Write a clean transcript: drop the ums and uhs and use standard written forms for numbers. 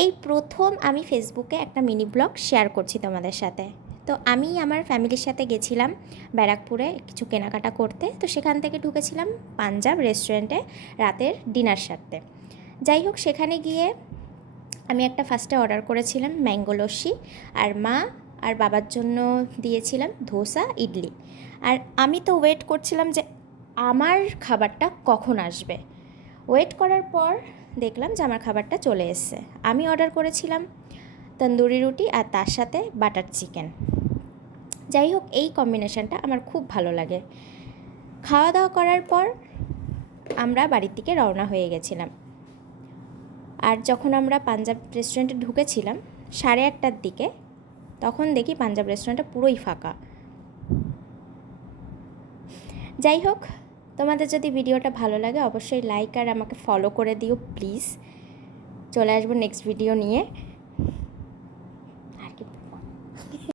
এই প্রথম আমি ফেসবুকে একটা মিনি ব্লগ শেয়ার করছি তোমাদের সাথে। তো আমি আমার ফ্যামিলির সাথে গেছিলাম ব্যারাকপুরে কিছু কেনাকাটা করতে। তো সেখান থেকে ঢুকেছিলাম পাঞ্জাব রেস্টুরেন্টে রাতের ডিনার সারতে। যাই হোক, সেখানে গিয়ে আমি একটা ফার্স্টে অর্ডার করেছিলাম ম্যাঙ্গো লস্যি, আর মা আর বাবার জন্য দিয়েছিলাম ধোসা ইডলি। আর আমি তো ওয়েট করছিলাম যে আমার খাবারটা কখন আসবে। ওয়েট করার পর দেখলাম যে আমার খাবারটা চলে এসেছে। আমি অর্ডার করেছিলাম তন্দুরি রুটি আর তার সাথে বাটার চিকেন। যাই হোক, এই কম্বিনেশনটা আমার খুব ভালো লাগে। খাওয়া দাওয়া করার পর আমরা বাড়ির দিকে রওনা হয়ে গেছিলাম। আর যখন আমরা পাঞ্জাব রেস্টুরেন্টে ঢুকেছিলাম 8:30টার দিকে, তখন দেখি পাঞ্জাব রেস্টুরেন্টটা পুরোই ফাঁকা। যাই হোক, তোমাদের যদি ভিডিওটা ভালো লাগে অবশ্যই লাইক আর আমাকে ফলো করে দিও প্লিজ। চলে আসবো নেক্সট ভিডিও নিয়ে।